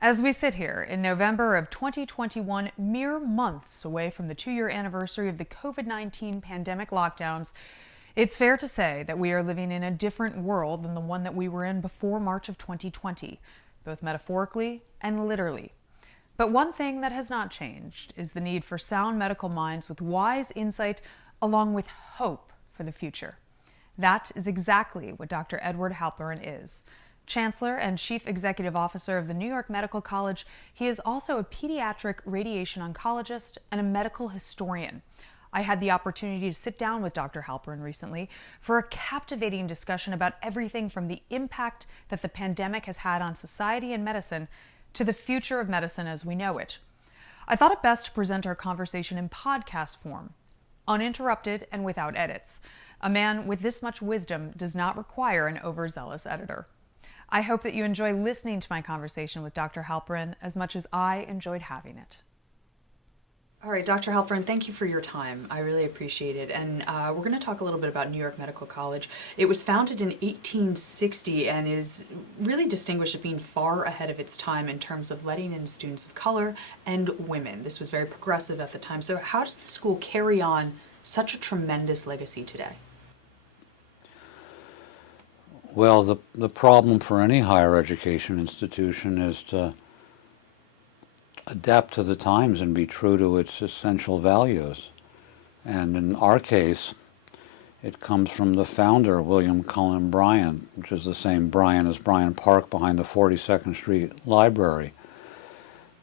As we sit here in November of 2021, mere months away from the 2-year anniversary of the COVID-19 pandemic lockdowns, it's fair to say that we are living in a different world than the one that we were in before March of 2020, both metaphorically and literally. But one thing that has not changed is the need for sound medical minds with wise insight along with hope for the future. That is exactly what Dr. Edward Halperin is. Chancellor and Chief-Executive-Officer of the New York Medical College, he is also a pediatric-radiation-oncologist and a medical historian. I had the opportunity to sit down with Dr. Halperin recently for a captivating discussion about everything from the impact that the pandemic has had on society and medicine to the future of medicine as we know it. I thought it best to present our conversation in podcast form, uninterrupted and without edits. A man with this much wisdom does not require an overzealous editor. I hope that you enjoy listening to my conversation with Dr. Halperin as much as I enjoyed having it. All right, Dr. Halperin, thank you for your time. I really appreciate it. And we're going to talk a little bit about New York Medical College. It was founded in 1860 and is really distinguished as being far ahead of its time in terms of letting in students of color and women. This was very progressive at the time. So how does the school carry on such a tremendous legacy today? Well, the problem for any higher education institution is to adapt to the times and be true to its essential values. And in our case, it comes from the founder, William Cullen Bryant, which is the same Bryant as Bryant Park behind the 42nd Street Library.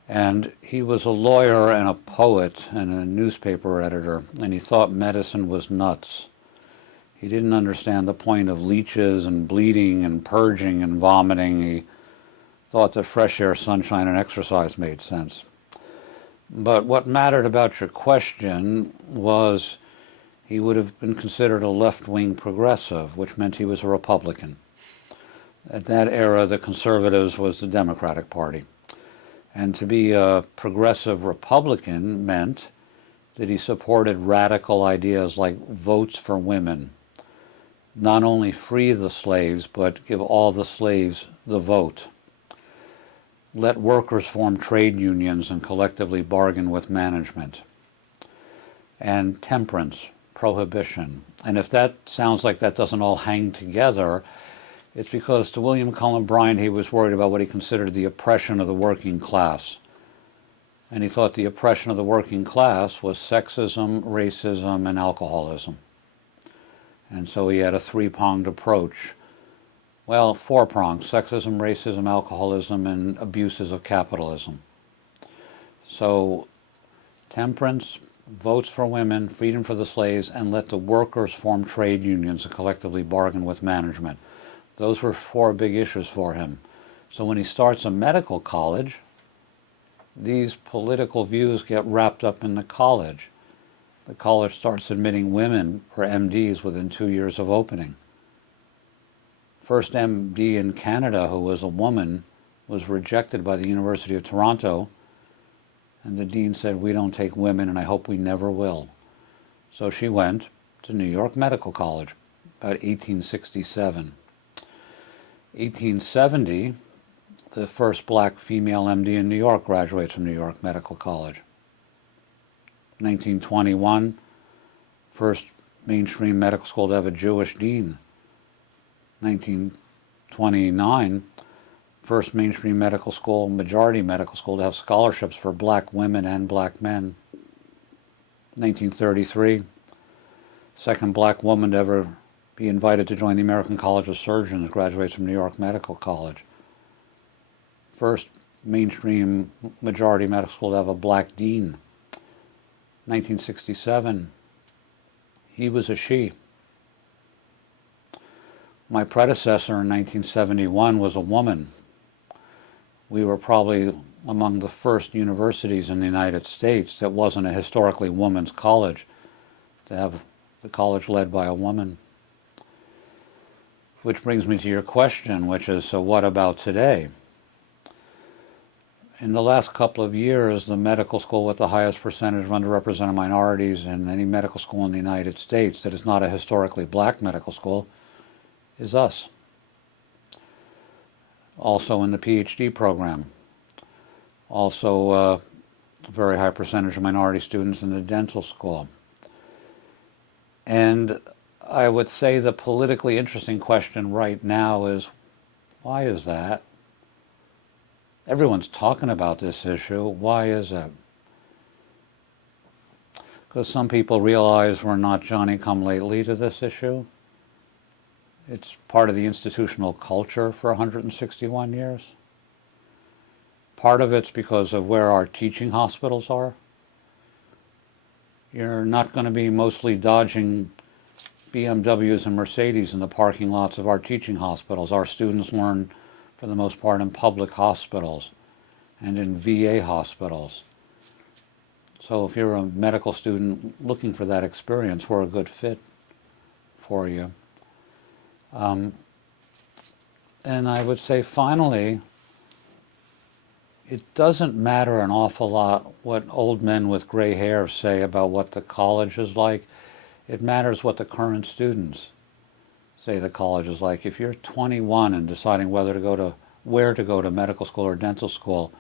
And he was a lawyer and a poet and a newspaper editor, and he thought medicine was nuts. He didn't understand the point of leeches and bleeding and purging and vomiting. He thought that fresh air, sunshine, and exercise made sense. But what mattered about your question was he would have been considered a left-wing progressive, which meant he was a Republican. At that era, the conservatives was the Democratic Party. And to be a progressive Republican meant that he supported radical ideas like votes for women. Not only free the slaves, but give all the slaves the vote. Let workers form trade unions and collectively bargain with management. And temperance, prohibition. And if that sounds like that doesn't all hang together, it's because to William Cullen Bryant, he was worried about what he considered the oppression of the working class. And he thought the oppression of the working class was sexism, racism, and alcoholism. And so he had a three-pronged approach. Well, four-pronged: sexism, racism, alcoholism, and abuses of capitalism. So temperance, votes for women, freedom for the slaves, and let the workers form trade unions and collectively bargain with management. Those were four big issues for him. So when he starts a medical college, these political views get wrapped up in the college. The college starts admitting women for MDs within 2 years of opening. First MD in Canada who was a woman was rejected by the University of Toronto, and the dean said, "We don't take women, and I hope we never will." So she went to New York Medical College, about 1867. 1870, the first black female MD in New York graduates from New York Medical College. 1921, first mainstream medical school to have a Jewish dean. 1929, first mainstream medical school, majority medical school to have scholarships for black women and black men. 1933, second black woman to ever be invited to join the American College of Surgeons, graduates from New York Medical College. First mainstream majority medical school to have a black dean. 1967, he was a she. My predecessor in 1971 was a woman. We were probably among the first universities in the United States that wasn't a historically women's college to have the college led by a woman. Which brings me to your question, which is, so what about today? In the last couple of years, the medical school with the highest percentage of underrepresented minorities in any medical school in the United States that is not a historically black medical school is us. Also in the PhD program. Also, a very high percentage of minority students in the dental school. And I would say the politically interesting question right now is, why is that? Everyone's talking about this issue. Why is it? Because some people realize we're not Johnny-come-lately to this issue. It's part of the institutional culture for 161 years. Part of it's because of where our teaching hospitals are. You're not going to be mostly dodging BMWs and Mercedes in the parking lots of our teaching hospitals. Our students learn, for the most part, in public hospitals and in VA hospitals. So if you're a medical student looking for that experience, we're a good fit for you. And I would say, finally, it doesn't matter an awful lot what old men with gray hair say about what the college is like. It matters what the current students say the college is like. If you're 21 and deciding where to go to medical school or dental school,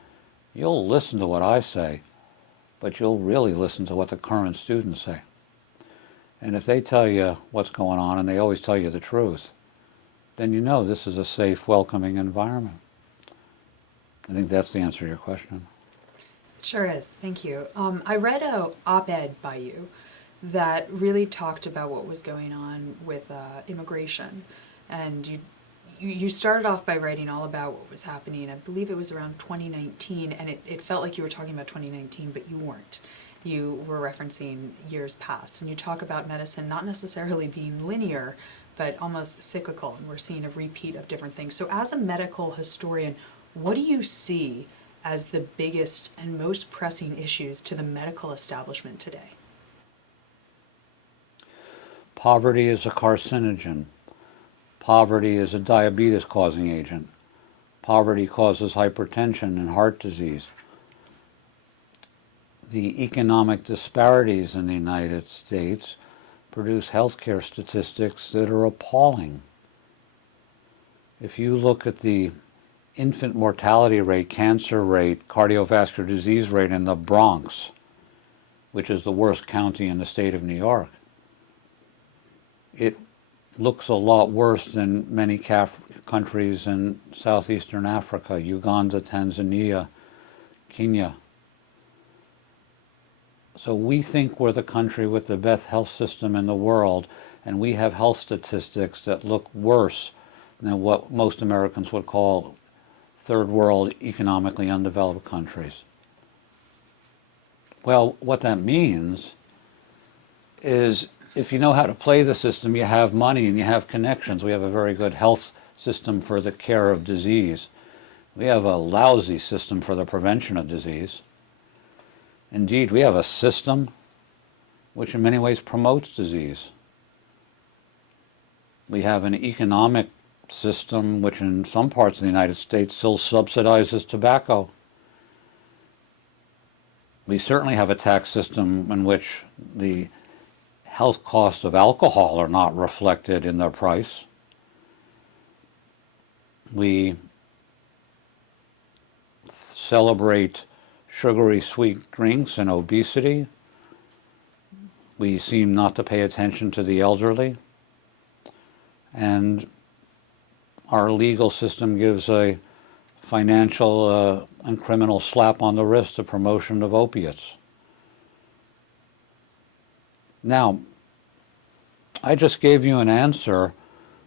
you'll listen to what I say, but you'll really listen to what the current students say. And if they tell you what's going on, and they always tell you the truth, then you know this is a safe, welcoming environment. I think that's the answer to your question. It sure is. Thank you. I read a op-ed by you that really talked about what was going on with immigration, and you started off by writing all about what was happening. I believe it was around 2019, and it felt like you were talking about 2019, but you weren't. You were referencing years past, and you talk about medicine not necessarily being linear, but almost cyclical, and we're seeing a repeat of different things. So as a medical historian, what do you see as the biggest and most pressing issues to the medical establishment today? Poverty is a carcinogen. Poverty is a diabetes-causing agent. Poverty causes hypertension and heart disease. The economic disparities in the United States produce healthcare statistics that are appalling. If you look at the infant mortality rate, cancer rate, cardiovascular disease rate in the Bronx, which is the worst county in the state of New York, it looks a lot worse than many countries in southeastern Africa, Uganda, Tanzania, Kenya. So we think we're the country with the best health system in the world, and we have health statistics that look worse than what most Americans would call third world, economically undeveloped countries. Well, what that means is if you know how to play the system, you have money and you have connections. We have a very good health system for the care of disease. We have a lousy system for the prevention of disease. Indeed, we have a system which in many ways promotes disease. We have an economic system which in some parts of the United States still subsidizes tobacco. We certainly have a tax system in which the health costs of alcohol are not reflected in their price. We celebrate sugary sweet drinks and obesity. We seem not to pay attention to the elderly. And our legal system gives a financial and criminal slap on the wrist to promotion of opiates. Now, I just gave you an answer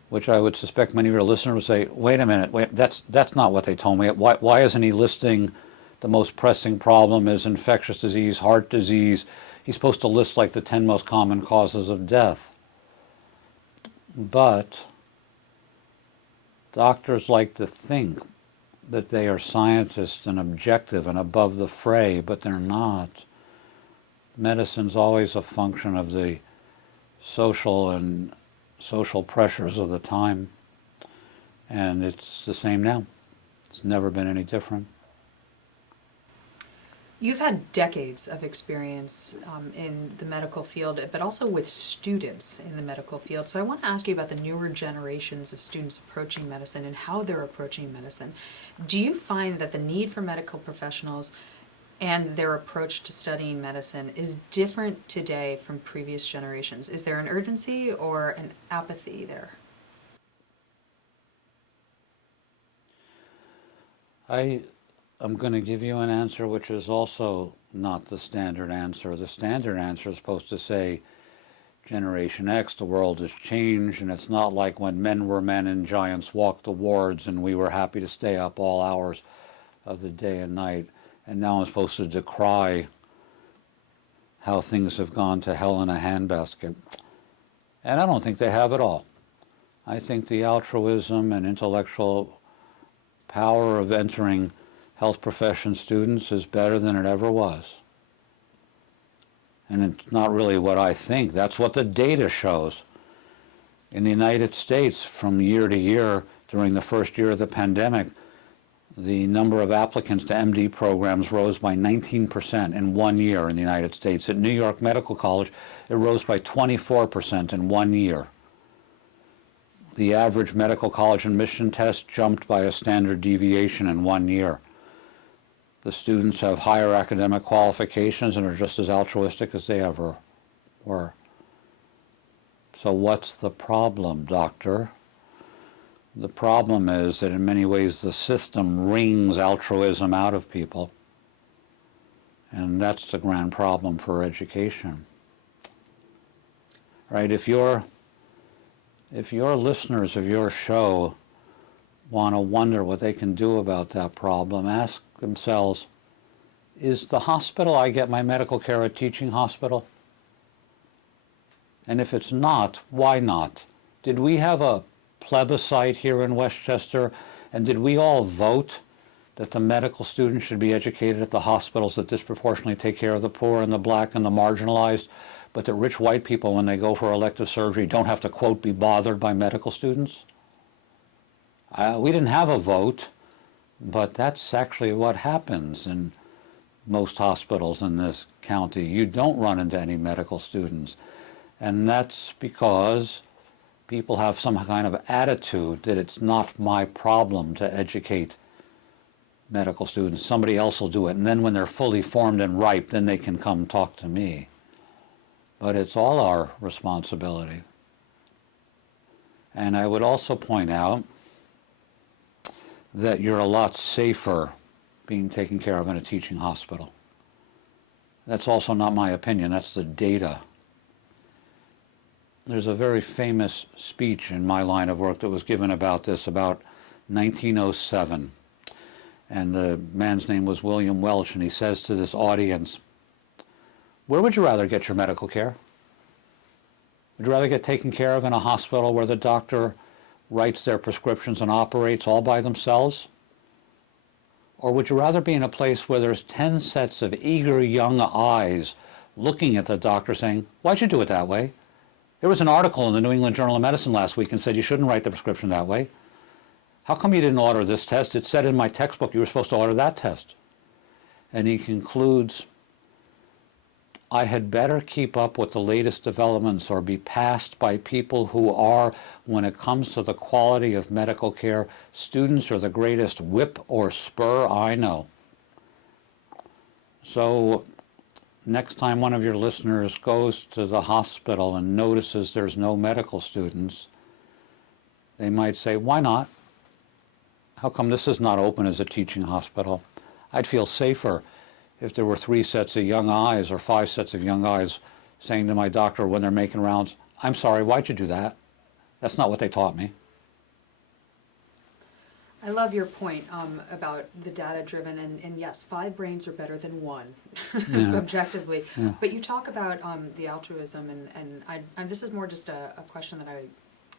which I would suspect many of your listeners would say, wait a minute, that's not what they told me. Why isn't he listing the most pressing problem is infectious disease, heart disease? He's supposed to list like the 10 most common causes of death. But doctors like to think that they are scientists and objective and above the fray, but they're not. Medicine's always a function of the social pressures of the time, and it's the same now. It's never been any different. You've had decades of experience in the medical field, but also with students in the medical field. So I want to ask you about the newer generations of students approaching medicine and how they're approaching medicine. Do you find that the need for medical professionals and their approach to studying medicine is different today from previous generations? Is there an urgency or an apathy there? I'm going to give you an answer which is also not the standard answer. The standard answer is supposed to say, Generation X, the world has changed, and it's not like when men were men and giants walked the wards and we were happy to stay up all hours of the day and night. And now I'm supposed to decry how things have gone to hell in a handbasket. And I don't think they have at all. I think the altruism and intellectual power of entering health profession students is better than it ever was. And it's not really what I think. That's what the data shows. In the United States, from year to year, during the first year of the pandemic, the number of applicants to MD programs rose by 19% in 1 year in the United States. At New York Medical College, it rose by 24% in 1 year. The average medical college admission test jumped by a standard deviation in 1 year. The students have higher academic qualifications and are just as altruistic as they ever were. So what's the problem, doctor? The problem is that in many ways the system wrings altruism out of people. And that's the grand problem for education. Right? If your listeners of your show want to wonder what they can do about that problem, ask themselves, is the hospital I get my medical care a teaching hospital? And if it's not, why not? Did we have a plebiscite here in Westchester, and did we all vote that the medical students should be educated at the hospitals that disproportionately take care of the poor and the black and the marginalized, but that rich white people, when they go for elective surgery, don't have to, quote, be bothered by medical students? We didn't have a vote, but that's actually what happens in most hospitals in this county. You don't run into any medical students. And that's because people have some kind of attitude that it's not my problem to educate medical students. Somebody else will do it. And then when they're fully formed and ripe, then they can come talk to me. But it's all our responsibility. And I would also point out that you're a lot safer being taken care of in a teaching hospital. That's also not my opinion, that's the data. There's a very famous speech in my line of work that was given about this about 1907. And the man's name was William Welch, and he says to this audience, where would you rather get your medical care? Would you rather get taken care of in a hospital where the doctor writes their prescriptions and operates all by themselves? Or would you rather be in a place where there's 10 sets of eager young eyes looking at the doctor saying, why'd you do it that way? There was an article in the New England Journal of Medicine last week and said you shouldn't write the prescription that way. How come you didn't order this test? It said in my textbook you were supposed to order that test. And he concludes, I had better keep up with the latest developments or be passed by people who are, when it comes to the quality of medical care, students are the greatest whip or spur I know. So next time one of your listeners goes to the hospital and notices there's no medical students, they might say, why not? How come this is not open as a teaching hospital? I'd feel safer if there were 3 sets of young eyes or 5 sets of young eyes saying to my doctor when they're making rounds, I'm sorry, why'd you do that? That's not what they taught me. I love your point about the data-driven, and yes, 5 brains are better than 1, Yeah. objectively. Yeah. But you talk about the altruism, and this is more just a question that I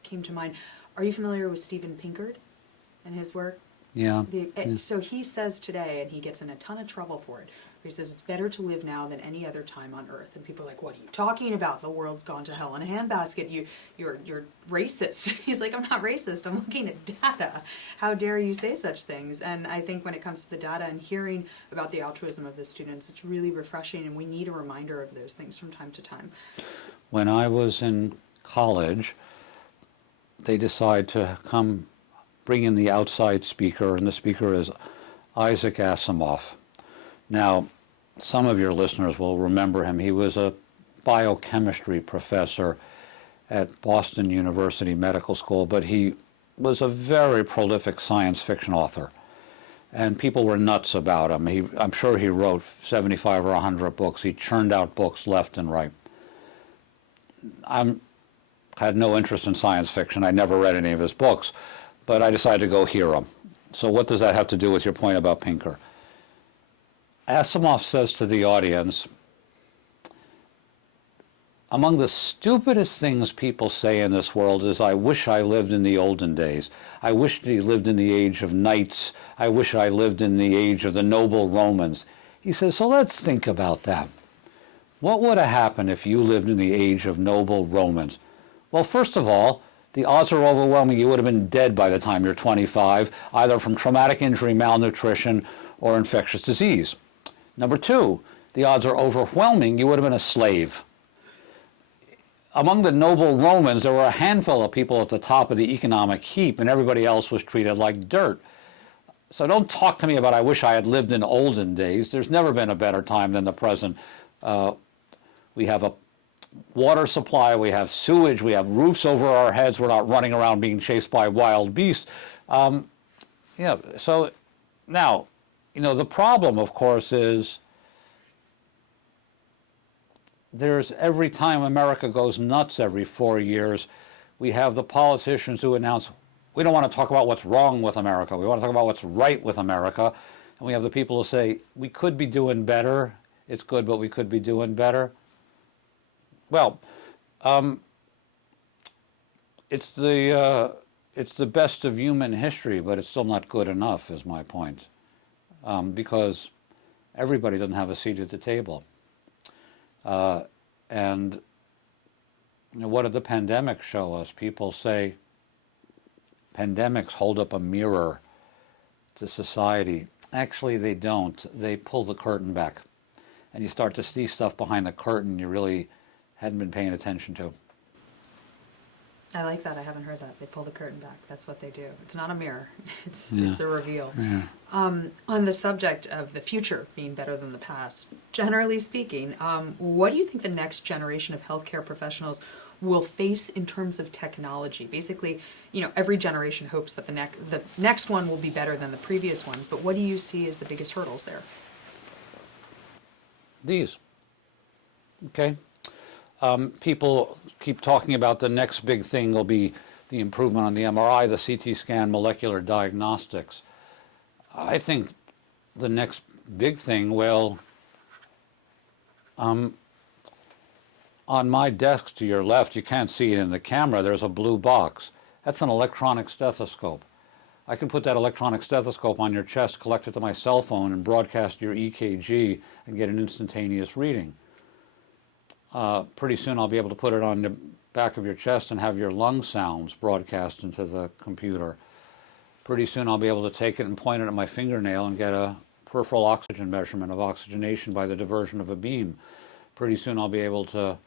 came to mind. Are you familiar with Steven Pinker and his work? Yeah. So he says today, and he gets in a ton of trouble for it, he says it's better to live now than any other time on earth. And people are like, what are you talking about? The world's gone to hell in a handbasket. You're racist. He's like, I'm not racist. I'm looking at data. How dare you say such things? And I think when it comes to the data and hearing about the altruism of the students, it's really refreshing, and we need a reminder of those things from time to time. When I was in college, they decide to come bring in the outside speaker, and the speaker is Isaac Asimov. Now, some of your listeners will remember him. He was a biochemistry professor at Boston University Medical School, but he was a very prolific science fiction author, and people were nuts about him. I'm sure he wrote 75 or 100 books. He churned out books left and right. I had no interest in science fiction. I never read any of his books, but I decided to go hear him. So what does that have to do with your point about Pinker? Asimov says to the audience, among the stupidest things people say in this world is, I wish I lived in the olden days. I wish I lived in the age of knights. I wish I lived in the age of the noble Romans. He says, so let's think about that. What would have happened if you lived in the age of noble Romans? Well, first of all, the odds are overwhelming you would have been dead by the time you're 25, either from traumatic injury, malnutrition, or infectious disease. Number two, the odds are overwhelming you would have been a slave. Among the noble Romans, there were a handful of people at the top of the economic heap, and everybody else was treated like dirt. So don't talk to me about I wish I had lived in olden days. There's never been a better time than the present. We have a water supply, we have sewage, we have roofs over our heads, we're not running around being chased by wild beasts. So now, the problem, of course, is there's every time America goes nuts every 4 years, we have the politicians who announce, we don't want to talk about what's wrong with America, we want to talk about what's right with America. And we have the people who say, we could be doing better, it's good, but we could be doing better. Well, it's the best of human history, but it's still not good enough, is my point, because everybody doesn't have a seat at the table. And what did the pandemic show us? People say pandemics hold up a mirror to society. Actually, they don't. They pull the curtain back, and you start to see stuff behind the curtain you really hadn't been paying attention to. I like that. I haven't heard that. They pull the curtain back. That's what they do. It's not a mirror. It's a reveal. Yeah. On the subject of the future being better than the past, generally speaking, what do you think the next generation of healthcare professionals will face in terms of technology? Basically, every generation hopes that the next one will be better than the previous ones, but what do you see as the biggest hurdles there? These. Okay. People keep talking about the next big thing will be the improvement on the MRI, the CT scan, molecular diagnostics. I think the next big thing, on my desk to your left, you can't see it in the camera, there's a blue box. That's an electronic stethoscope. I can put that electronic stethoscope on your chest, collect it to my cell phone, and broadcast your EKG and get an instantaneous reading. Pretty soon I'll be able to put it on the back of your chest and have your lung sounds broadcast into the computer. Pretty soon I'll be able to take it and point it at my fingernail and get a peripheral oxygen measurement of oxygenation by the diversion of a beam. Pretty soon I'll be able to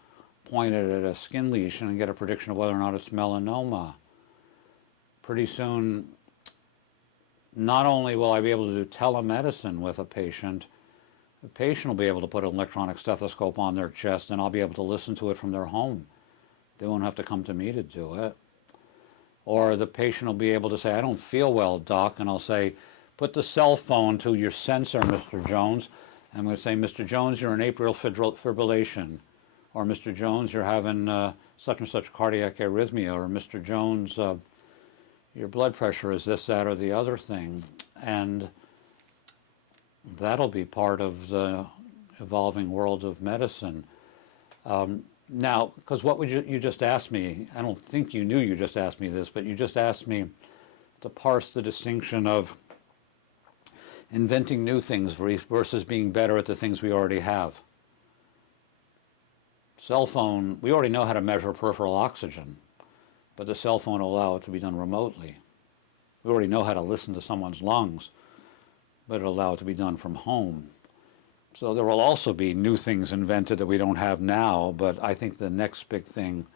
point it at a skin lesion and get a prediction of whether or not it's melanoma. Pretty soon, not only will I be able to do telemedicine with a patient, the patient will be able to put an electronic stethoscope on their chest and I'll be able to listen to it from their home. They won't have to come to me to do it. Or the patient will be able to say, I don't feel well, doc, and I'll say, put the cell phone to your sensor, Mr. Jones. I'm going to say, Mr. Jones, you're in atrial fibrillation. Or Mr. Jones, you're having such and such cardiac arrhythmia. Or Mr. Jones, your blood pressure is this, that, or the other thing. And that'll be part of the evolving world of medicine. Now, because what would you just asked me, I don't think you knew you just asked me this, but you just asked me to parse the distinction of inventing new things versus being better at the things we already have. Cell phone, we already know how to measure peripheral oxygen, but the cell phone will allow it to be done remotely. We already know how to listen to someone's lungs, but it'll allow it to be done from home. So there will also be new things invented that we don't have now, but I think the next big thing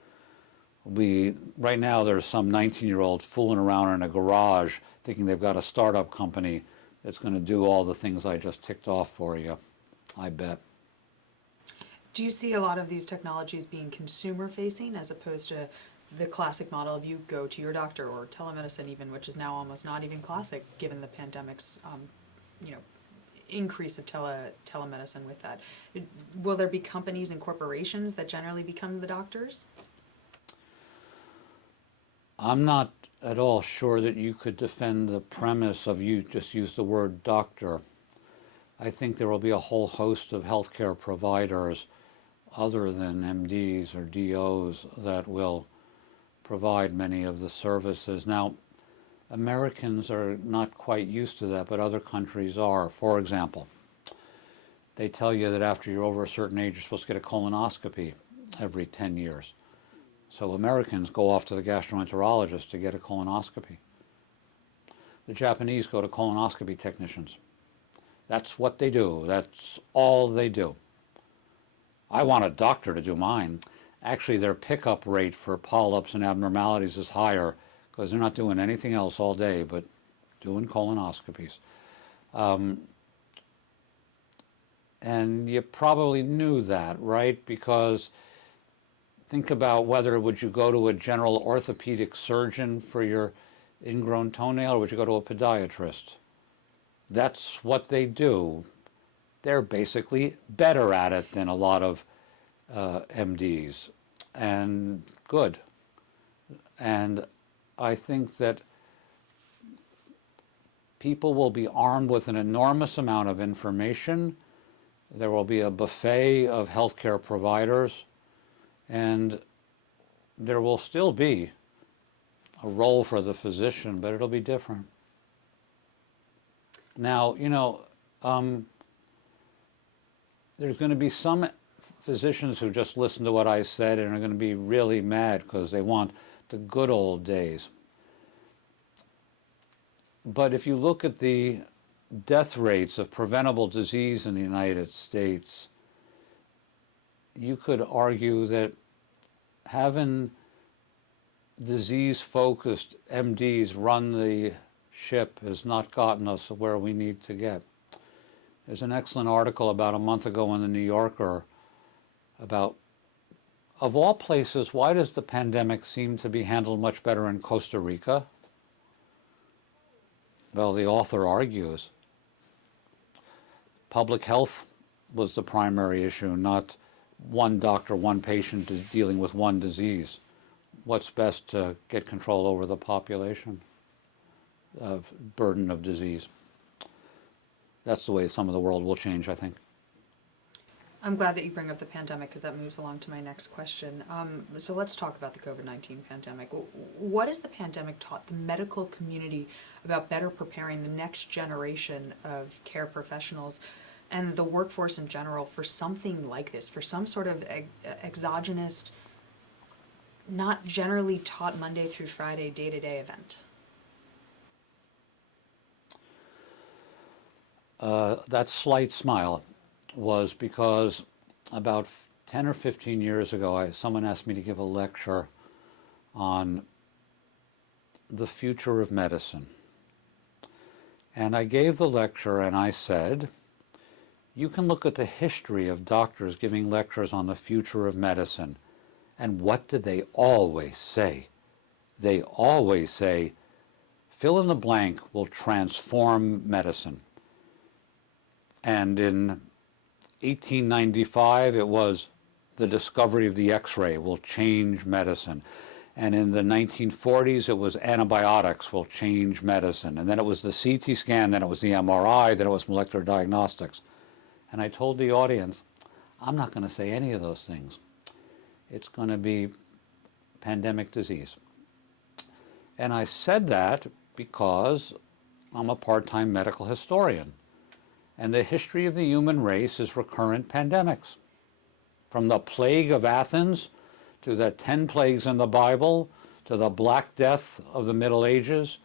will be, right now there's some 19-year-old fooling around in a garage thinking they've got a startup company that's going to do all the things I just ticked off for you, I bet. Do you see a lot of these technologies being consumer-facing as opposed to the classic model of you go to your doctor, or telemedicine even, which is now almost not even classic given the pandemic's increase of telemedicine with that? Will there be companies and corporations that generally become the doctors? I'm not at all sure that you could defend the premise of you just use the word doctor. I think there will be a whole host of healthcare providers other than MDs or DOs that will provide many of the services. Now, Americans are not quite used to that, but other countries are. For example, they tell you that after you're over a certain age, you're supposed to get a colonoscopy every 10 years. So Americans go off to the gastroenterologist to get a colonoscopy. The Japanese go to colonoscopy technicians. That's what they do. That's all they do. I want a doctor to do mine. Actually, their pickup rate for polyps and abnormalities is higher because they're not doing anything else all day but doing colonoscopies. And you probably knew that, right? Because think about whether would you go to a general orthopedic surgeon for your ingrown toenail, or would you go to a podiatrist? That's what they do. They're basically better at it than a lot of MDs, and good. And I think that people will be armed with an enormous amount of information. There will be a buffet of healthcare providers, and there will still be a role for the physician, but it'll be different. Now, there's going to be some physicians who just listen to what I said and are going to be really mad because they want the good old days. But if you look at the death rates of preventable disease in the United States, you could argue that having disease-focused MDs run the ship has not gotten us where we need to get. There's an excellent article about a month ago in the New Yorker about, of all places, why does the pandemic seem to be handled much better in Costa Rica? Well, the author argues public health was the primary issue, not one doctor, one patient dealing with one disease. What's best to get control over the population burden of disease? That's the way some of the world will change, I think. I'm glad that you bring up the pandemic because that moves along to my next question. So let's talk about the COVID-19 pandemic. What has the pandemic taught the medical community about better preparing the next generation of care professionals and the workforce in general for something like this, for some sort of exogenous, not generally taught Monday through Friday, day-to-day event? That slight smile was because about 10 or 15 years ago, someone asked me to give a lecture on the future of medicine. And I gave the lecture and I said, you can look at the history of doctors giving lectures on the future of medicine. And what did they always say? They always say, fill in the blank will transform medicine. And in 1895, it was the discovery of the X-ray will change medicine. And in the 1940s, it was antibiotics will change medicine. And then it was the CT scan, then it was the MRI, then it was molecular diagnostics. And I told the audience, I'm not going to say any of those things. It's going to be pandemic disease. And I said that because I'm a part-time medical historian. And the history of the human race is recurrent pandemics. From the plague of Athens to the 10 plagues in the Bible, to the Black Death of the Middle Ages,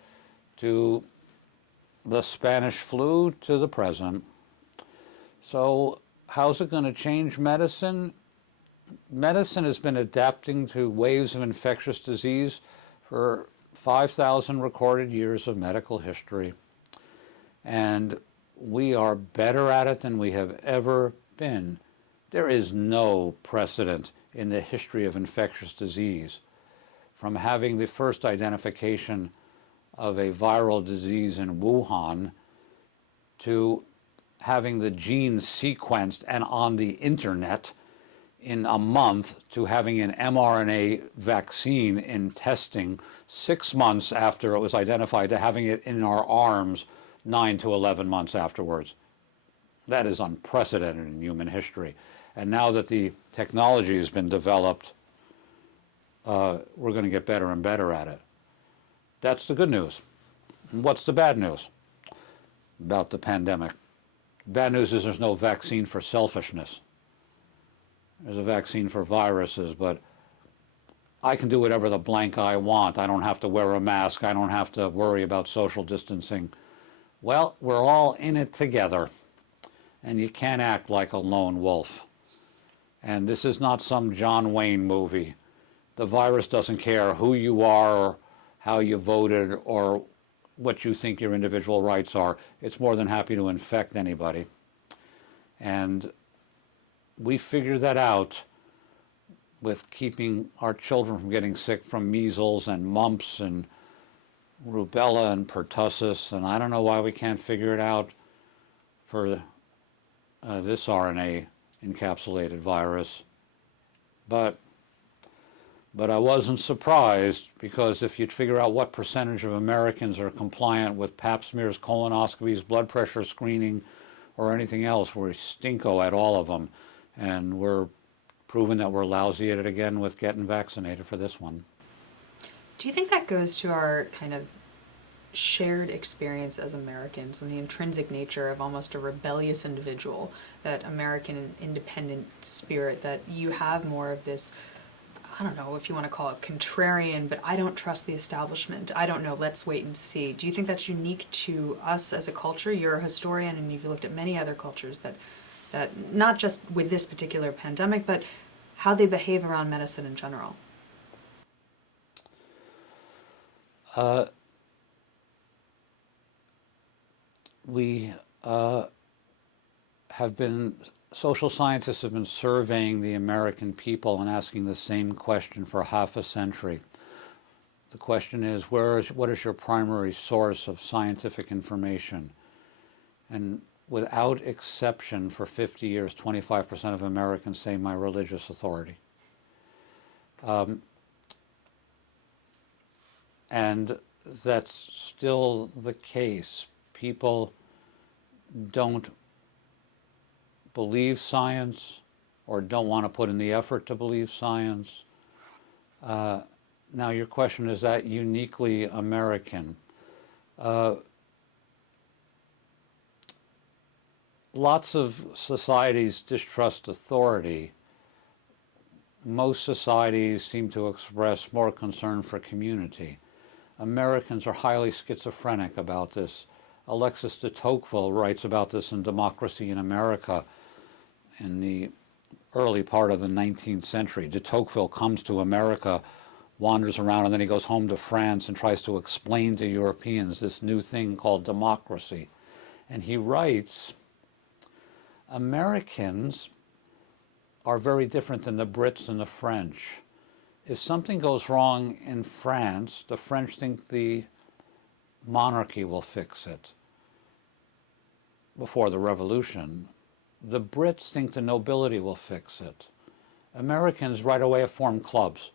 to the Spanish flu, to the present. So how's it going to change medicine? Medicine has been adapting to waves of infectious disease for 5,000 recorded years of medical history. And we are better at it than we have ever been. There is no precedent in the history of infectious disease, from having the first identification of a viral disease in Wuhan to having the genes sequenced and on the internet in a month, to having an mRNA vaccine in testing 6 months after it was identified, to having it in our arms 9 to 11 months afterwards. That is unprecedented in human history. And now that the technology has been developed, we're going to get better and better at it. That's the good news. And what's the bad news about the pandemic? Bad news is there's no vaccine for selfishness. There's a vaccine for viruses, but I can do whatever the blank I want. I don't have to wear a mask. I don't have to worry about social distancing. Well, we're all in it together, and you can't act like a lone wolf. And this is not some John Wayne movie. The virus doesn't care who you are or how you voted or what you think your individual rights are. It's more than happy to infect anybody. And we figured that out with keeping our children from getting sick from measles and mumps and rubella and pertussis, and I don't know why we can't figure it out for this RNA encapsulated virus. But I wasn't surprised, because if you'd figure out what percentage of Americans are compliant with pap smears, colonoscopies, blood pressure screening, or anything else, we're stinko at all of them. And we're proving that we're lousy at it again with getting vaccinated for this one. Do you think that goes to our kind of shared experience as Americans and the intrinsic nature of almost a rebellious individual, that American independent spirit, that you have more of this, I don't know if you want to call it contrarian, but I don't trust the establishment. I don't know, let's wait and see. Do you think that's unique to us as a culture? You're a historian and you've looked at many other cultures that not just with this particular pandemic, but how they behave around medicine in general. Social scientists have been surveying the American people and asking the same question for half a century. The question is, what is your primary source of scientific information? And without exception, for 50 years, 25% of Americans say my religious authority. And that's still the case. People don't believe science or don't want to put in the effort to believe science. Now your question, is that uniquely American? Lots of societies distrust authority. Most societies seem to express more concern for community. Americans are highly schizophrenic about this. Alexis de Tocqueville writes about this in Democracy in America in the early part of the 19th century. De Tocqueville comes to America, wanders around, and then he goes home to France and tries to explain to Europeans this new thing called democracy. And he writes, Americans are very different than the Brits and the French. If something goes wrong in France, the French think the monarchy will fix it before the revolution. The Brits think the nobility will fix it. Americans right away have formed clubs.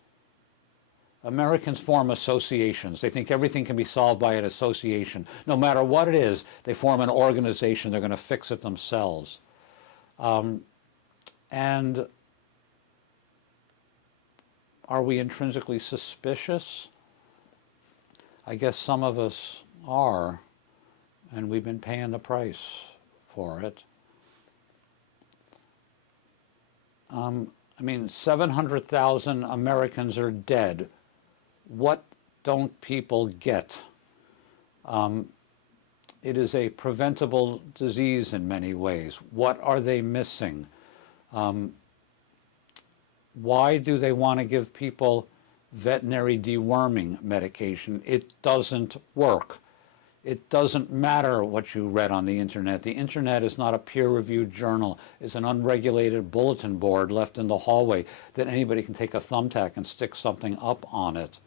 Americans form associations. They think everything can be solved by an association. No matter what it is, they form an organization. They're going to fix it themselves. And are we intrinsically suspicious? I guess some of us are, and we've been paying the price for it. I mean, 700,000 Americans are dead. What don't people get? It is a preventable disease in many ways. What are they missing? Why do they want to give people veterinary deworming medication? It doesn't work. It doesn't matter what you read on the internet. The internet is not a peer-reviewed journal. It's an unregulated bulletin board left in the hallway that anybody can take a thumbtack and stick something up on it.